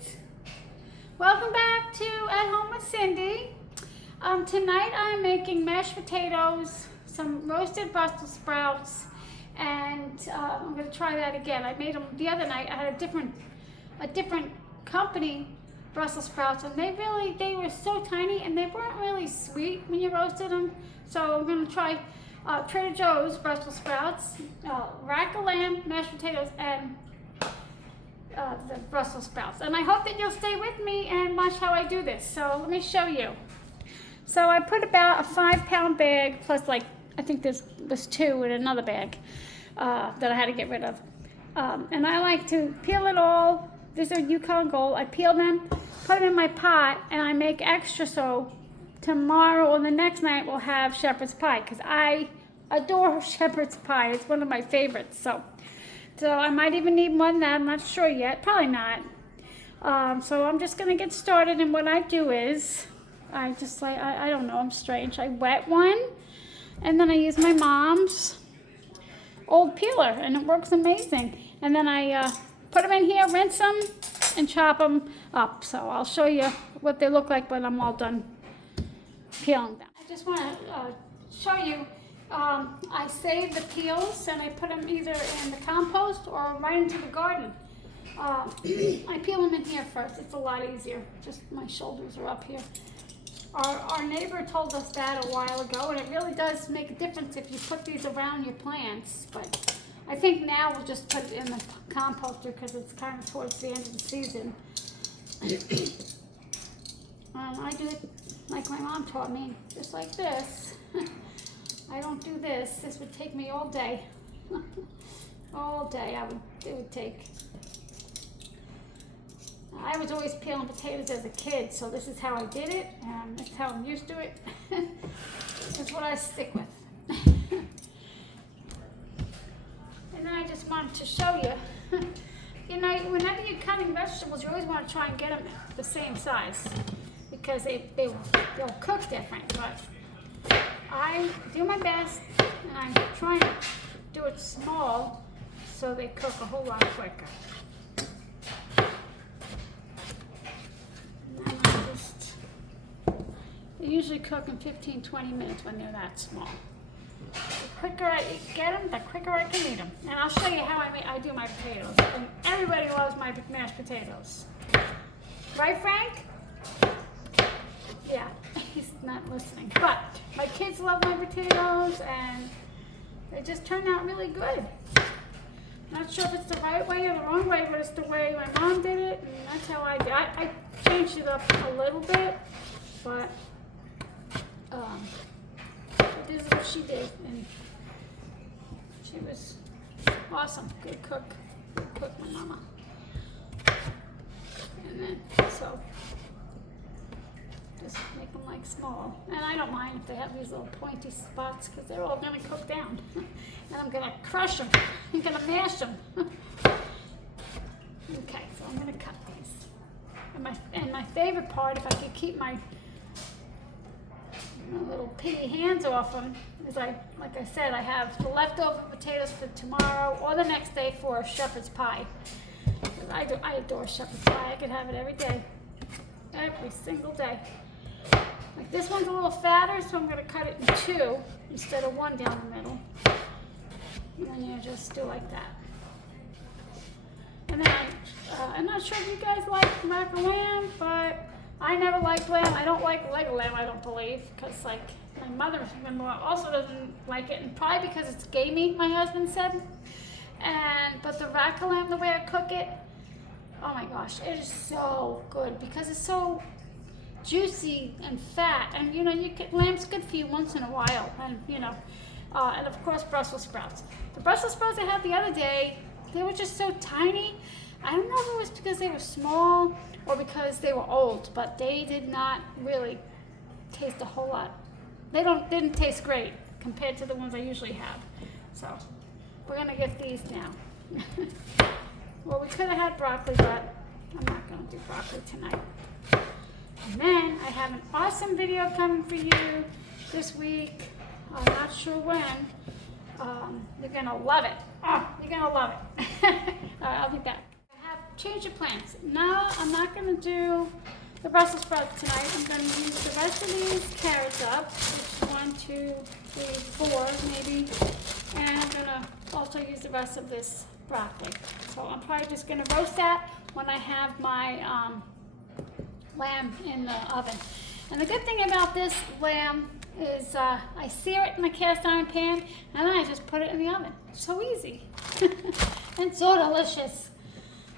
right. Welcome back to At Home with Cindy. Tonight I'm making mashed potatoes, some roasted Brussels sprouts, and I'm going to try that again. I made them the other night. I had a different company Brussels sprouts, and they were so tiny and they weren't really sweet when you roasted them. So I'm going to try Trader Joe's Brussels sprouts, rack of lamb, mashed potatoes, and the Brussels sprouts. And I hope that you'll stay with me and watch how I do this. So let me show you. So I put about a 5-pound bag, plus like, I think there's 2 in another bag that I had to get rid of. And I like to peel it all. These are Yukon Gold. I peel them, put them in my pot, and I make extra so tomorrow or the next night we'll have shepherd's pie, because I adore shepherd's pie. It's one of my favorites. So I might even need more than that. I'm not sure yet. Probably not. So I'm just going to get started, and what I do is I just like, I don't know, I'm strange. I wet one, and then I use my mom's old peeler, and it works amazing. And then I put them in here, rinse them, and chop them up. So I'll show you what they look like when I'm all done peeling them. I just want to show you, I save the peels and I put them either in the compost or right into the garden. I peel them in here first. It's a lot easier. Just my shoulders are up here. Our neighbor told us that a while ago, and it really does make a difference if you put these around your plants. But I think now we'll just put it in the composter because it's kind of towards the end of the season. I do it like my mom taught me, just like this. I don't do this. This would take me all day. All day it would take. I was always peeling potatoes as a kid, so this is how I did it, and that's how I'm used to it. That's what I stick with. And then I just wanted to show you, you know, whenever you're cutting vegetables, you always want to try and get them the same size, because they'll cook different. But I do my best, and I'm trying to do it small so they cook a whole lot quicker. They usually cook in 15-20 minutes when they're that small. The quicker I get them, the quicker I can eat them. And I'll show you how I do my potatoes. And everybody loves my mashed potatoes. Right, Frank? Yeah, he's not listening. But my kids love my potatoes, and they just turn out really good. Not sure if it's the right way or the wrong way, but it's the way my mom did it, and that's how I did it. I changed it up a little bit, but this is what she did, and she was awesome. Good cook, my mama. And then, so, just make them like small. And I don't mind if they have these little pointy spots, because they're all gonna cook down. And I'm gonna crush them. I'm gonna mash them. Okay, so I'm gonna cut these. And my favorite part, if I could keep my little piggy hands off them, is like I said, I have the leftover potatoes for tomorrow or the next day for shepherd's pie. I adore shepherd's pie. I could have it every day, every single day. Like this one's a little fatter, so I'm going to cut it in 2 instead of 1 down the middle. And then you just do like that. And then I'm not sure if you guys like rack of lamb, but I never liked lamb. I don't like leg of lamb, I don't believe, because like my mother-in-law also doesn't like it, and probably because it's gamey, my husband said. But the rack of lamb, the way I cook it, oh my gosh, it is so good because it's so juicy and fat, and you know, lamb's good for you once in a while, and you know, and of course Brussels sprouts. The Brussels sprouts I had the other day, they were just so tiny. I don't know if it was because they were small or because they were old, but they did not really taste a whole lot. They didn't taste great compared to the ones I usually have. So we're gonna get these now. Well, we could have had broccoli, but I'm not gonna do broccoli tonight. And then I have an awesome video coming for you this week. I'm not sure when. You're gonna love it. Oh, you're gonna love it. All right, I'll be back. change of plans. Now I'm not going to do the Brussels sprouts tonight. I'm going to use the rest of these carrots up, which 1, 2, 3, 4 maybe, and I'm going to also use the rest of this broccoli. So I'm probably just going to roast that when I have my lamb in the oven. And the good thing about this lamb is I sear it in a cast iron pan and then I just put it in the oven. So easy and so delicious.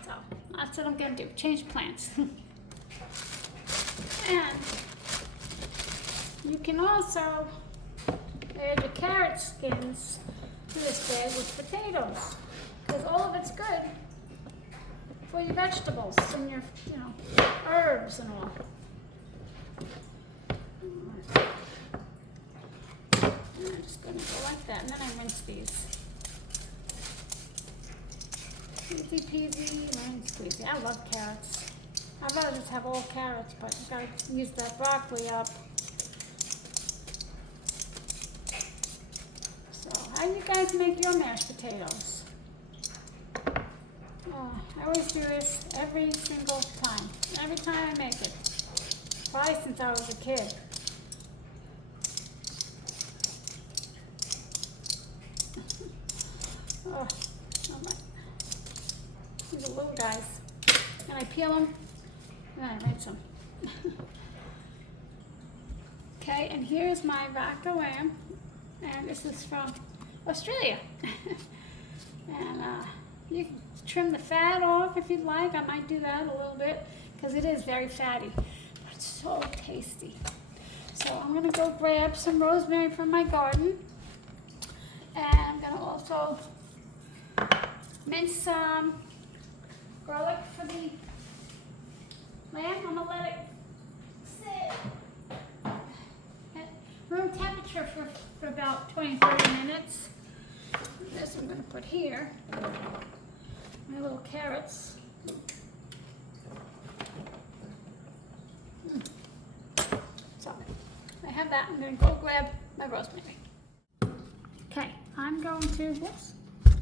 So that's what I'm going to do, change plans. And you can also add your carrot skins to this bag with potatoes, because all of it's good for your vegetables and your, herbs and all. And I'm just going to go like that, and then I rinse these. Easy peasy, lemon squeezy. I love carrots. I'd rather just have all carrots, but you gotta use that broccoli up. So, how do you guys make your mashed potatoes? I always do this every single time. Every time I make it. Probably since I was a kid. Oh my. These are little guys. And I peel them. And I rinse them. Okay, and here's my Vaca lamb, and this is from Australia. And you can trim the fat off if you'd like. I might do that a little bit because it is very fatty, but it's so tasty. So I'm gonna go grab some rosemary from my garden, and I'm gonna also mince some garlic for the lamb. I'm gonna let it sit at room temperature for about 20-30 minutes. And this I'm gonna put here. My little carrots. So I have that. I'm gonna go grab my rosemary. Okay, I'm going to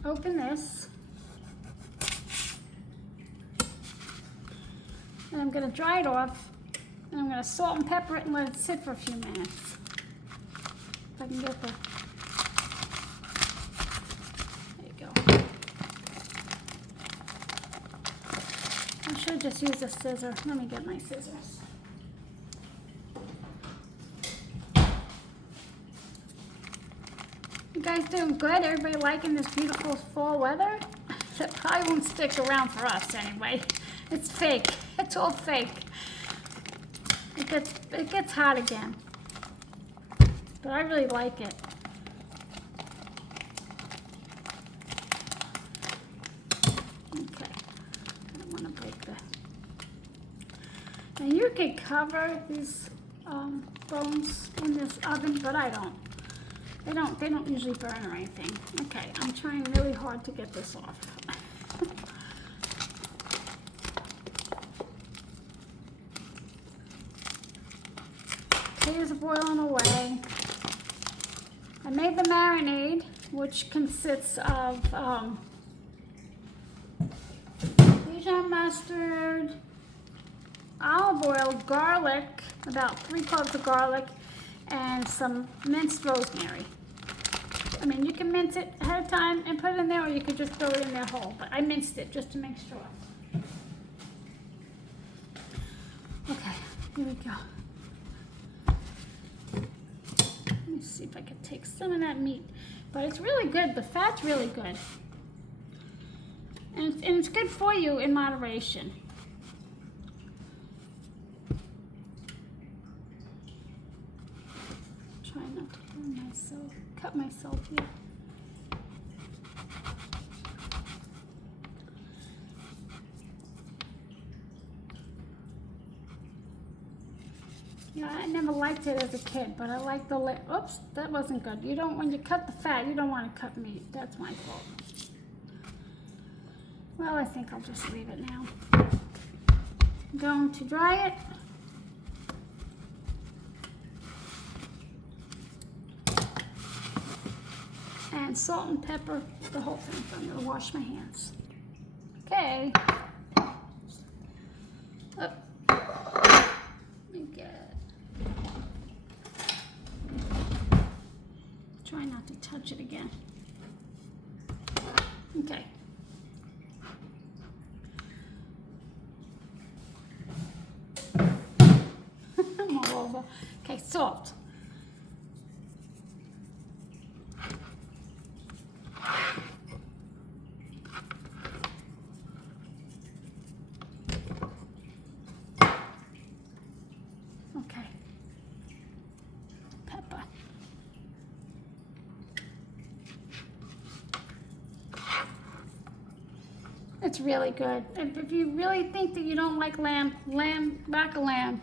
open this. And I'm going to dry it off, and I'm going to salt and pepper it and let it sit for a few minutes. If I can get the, there you go. I should just use a scissor. Let me get my scissors. You guys doing good? Everybody liking this beautiful fall weather? That probably won't stick around for us anyway. It's fake. It's all fake. It gets hot again. But I really like it. Okay. I don't want to break that. Now you could cover these bones in this oven, but I don't. They don't usually burn or anything. Okay, I'm trying really hard to get this off. Potatoes are boiling away. I made the marinade, which consists of Dijon mustard, olive oil, garlic, about 3 cloves of garlic, and some minced rosemary. I mean, you can mince it ahead of time and put it in there, or you could just throw it in there whole, but I minced it just to make sure. Okay, here we go. Let me see if I can take some of that meat. But it's really good. The fat's really good. And it's good for you in moderation. Try not to burn myself, cut myself here. Yeah, I never liked it as a kid, but I like the oops, that wasn't good. You don't, when you cut the fat, you don't want to cut meat. That's my fault. Well, I think I'll just leave it now. I'm going to dry it. And salt and pepper the whole thing. I'm going to wash my hands. Okay. Oh. Let me get it. Try not to touch it again. Okay. I'm all over. Okay, salt. Okay. Pepper. It's really good. And if you really think that you don't like lamb, rack of lamb,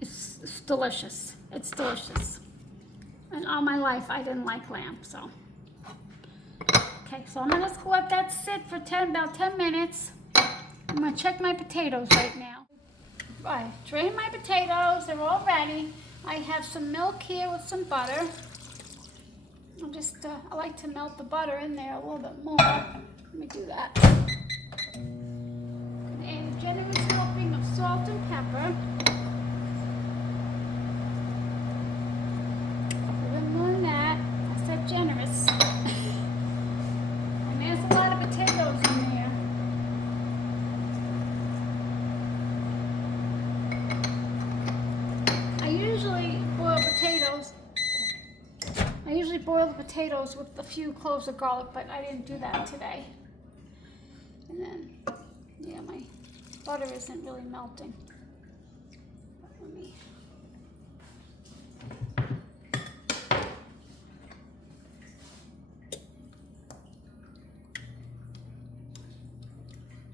it's delicious. It's delicious. And all my life I didn't like lamb, so. Okay, so I'm gonna just let that sit for about 10 minutes. I'm gonna check my potatoes right now. I drained my potatoes, they're all ready. I have some milk here with some butter. I like to melt the butter in there a little bit more. Let me do that. And a generous helping of salt and pepper. A little more than that. I said generous. And there's a lot of potatoes in there. I usually boil the potatoes with a few cloves of garlic, but I didn't do that today. And then, yeah, my butter isn't really melting. Let me.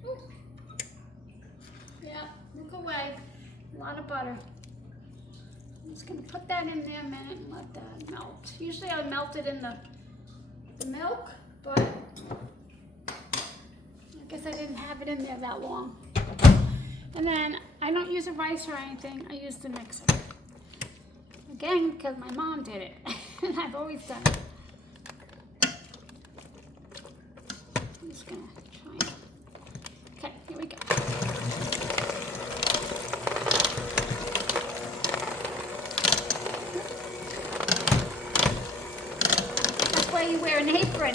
Ooh. Yeah, look away. A lot of butter. I'm just going to put that in there a minute and let that melt. Usually I would melt it in the milk, but I guess I didn't have it in there that long. And then I don't use a rice or anything. I use the mixer. Again, because my mom did it. And I've always done it. I'm just going to try it. Okay, here we go. You wear an apron.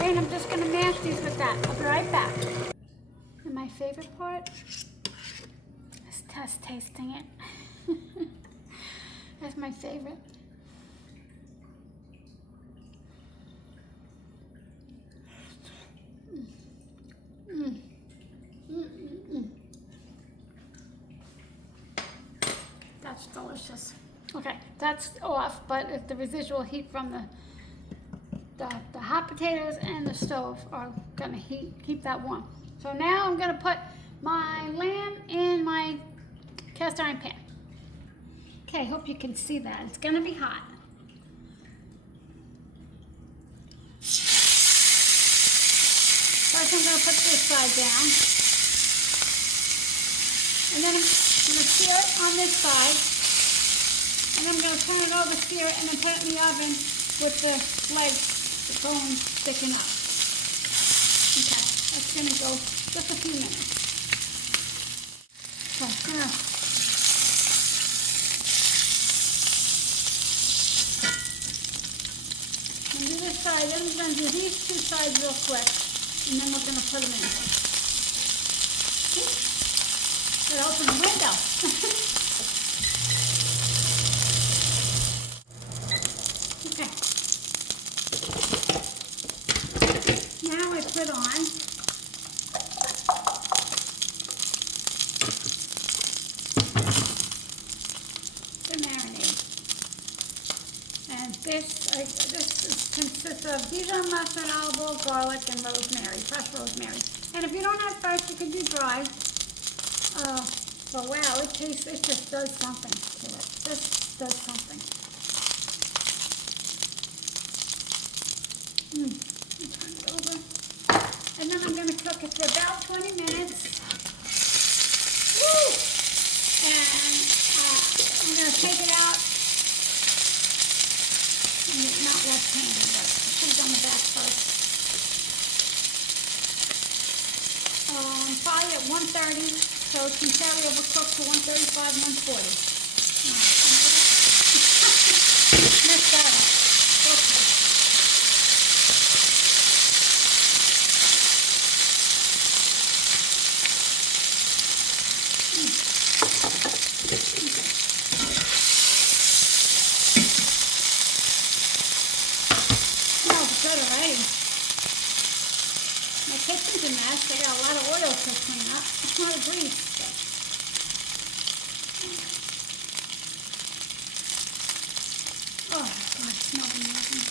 And I'm just going to mash these with that. I'll be right back. And my favorite part is just tasting it. That's my favorite. That's delicious. Okay, that's off, but if the residual heat from the hot potatoes and the stove are gonna keep that warm. So now I'm gonna put my lamb in my cast iron pan. Okay, hope you can see that. It's gonna be hot. First I'm gonna put this side down. And then I'm gonna sear it on this side. And I'm gonna turn it over, sear it, and then put it in the oven with the legs, the bones sticking up. Okay, that's gonna go just a few minutes. Okay, now. I'm gonna do this side, then we're gonna do these two sides real quick, and then we're gonna put them in. Should open the window. Okay. Now I put on the marinade. And this consists of Dijon mustard, olive oil, garlic, and rosemary, fresh rosemary. And if you don't have fresh, you can do dry. But wow, it just does something to it. This does something. Turn it over. And then I'm going to cook it for about 20 minutes. Woo! And I'm going to take it out Not left-handed, but should have done the back first. Probably at 130, so it can carry overcooked to 135, 140. Messed that up. Okay. Smells good already. My kitchen's a mess. I got a lot of oil to clean up. It's not a grease. Oh, God, it smells amazing.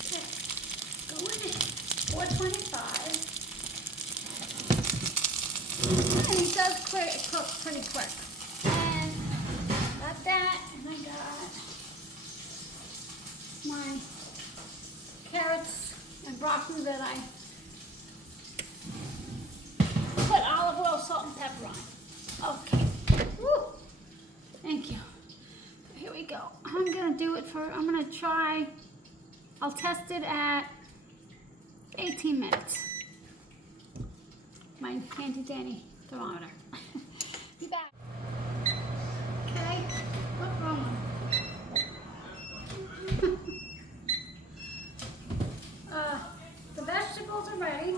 Okay, go in it. 425. And it does cook pretty quick. And got that, and I got my carrots and broccoli that I put olive oil, salt, and pepper on. Okay. Woo. Thank you. Here we go. I'm gonna do it for, I'm gonna try, I'll test it at 18 minutes. My handy dandy thermometer. Be back. Okay. What's wrong? The vegetables are ready.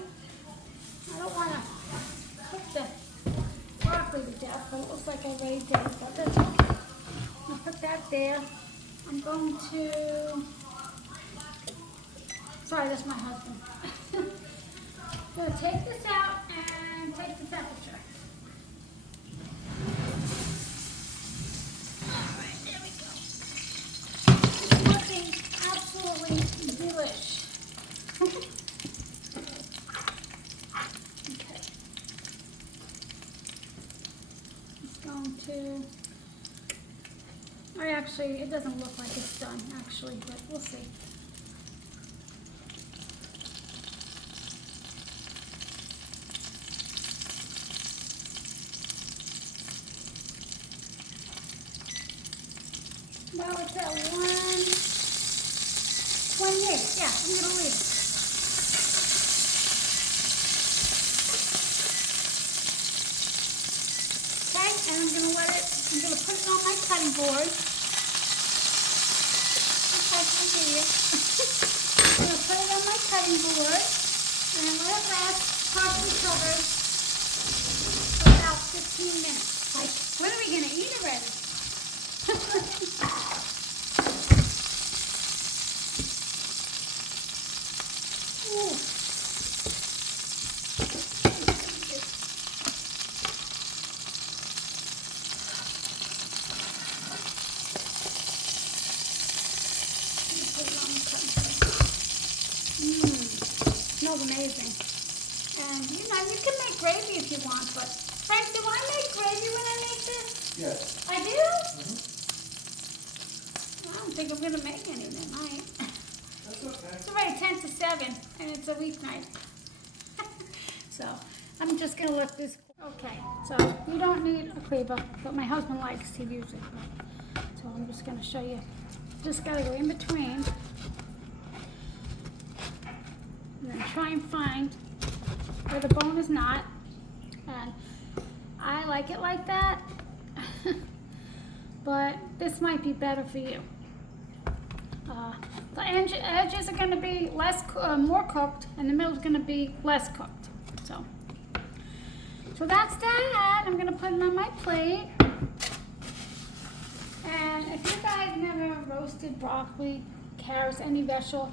I don't want to cook the broccoli to death, but it looks like I already did. But that's okay. I'm going to put that there. I'm going to... Sorry, that's my husband. I'm going to take this out and take the temperature. Alright, there we go. It's looking absolutely delish. Okay. It's going to... it doesn't look like it's done, actually, but we'll see. Well, it's at 128. Yeah, I'm going to leave it. Okay, and I'm going to put it on my cutting board. Okay, I hear you. I'm going to put it on my cutting board and let it rest, partially covered, for about 15 minutes. Like, when are we going to eat already? Smells amazing. And you can make gravy if you want, but Frank, do I make gravy when I make this? Yes. I do? I don't think I'm gonna make any tonight. That's okay. It's already 10 to 7 and it's a weeknight. So I'm just gonna let this. Okay, so you don't need a cleaver, but my husband likes to use it. So I'm just gonna show you. Just gotta go in between. And then try and find where the bone is not. And I like it like that. But this might be better for you. The edges are going to be more cooked, and the middle is going to be less cooked. So that's that. I'm going to put it on my plate. And if you guys never roasted broccoli, carrots, any vegetable,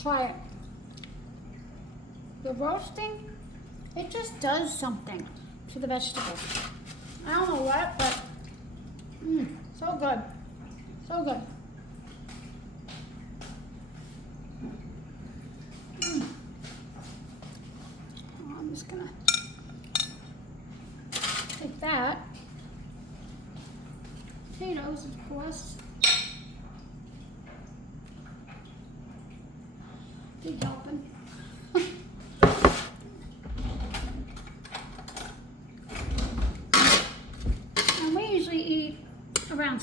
try it. The roasting, it just does something to the vegetables. I don't know what, but so good. So good. I'm just gonna take that. Potatoes, of course. Big helping. And we usually eat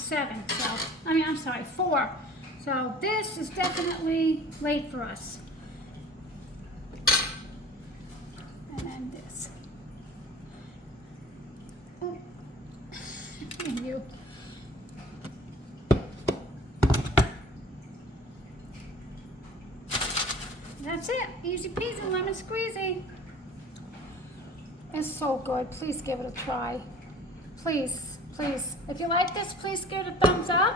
7. So, I'm sorry, 4. So this is definitely late for us. And then this. Oh. And you. That's it. Easy peasy, lemon squeezy. It's so good. Please give it a try. Please, please. If you like this, please give it a thumbs up.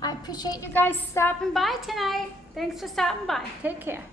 I appreciate you guys stopping by tonight. Thanks for stopping by. Take care.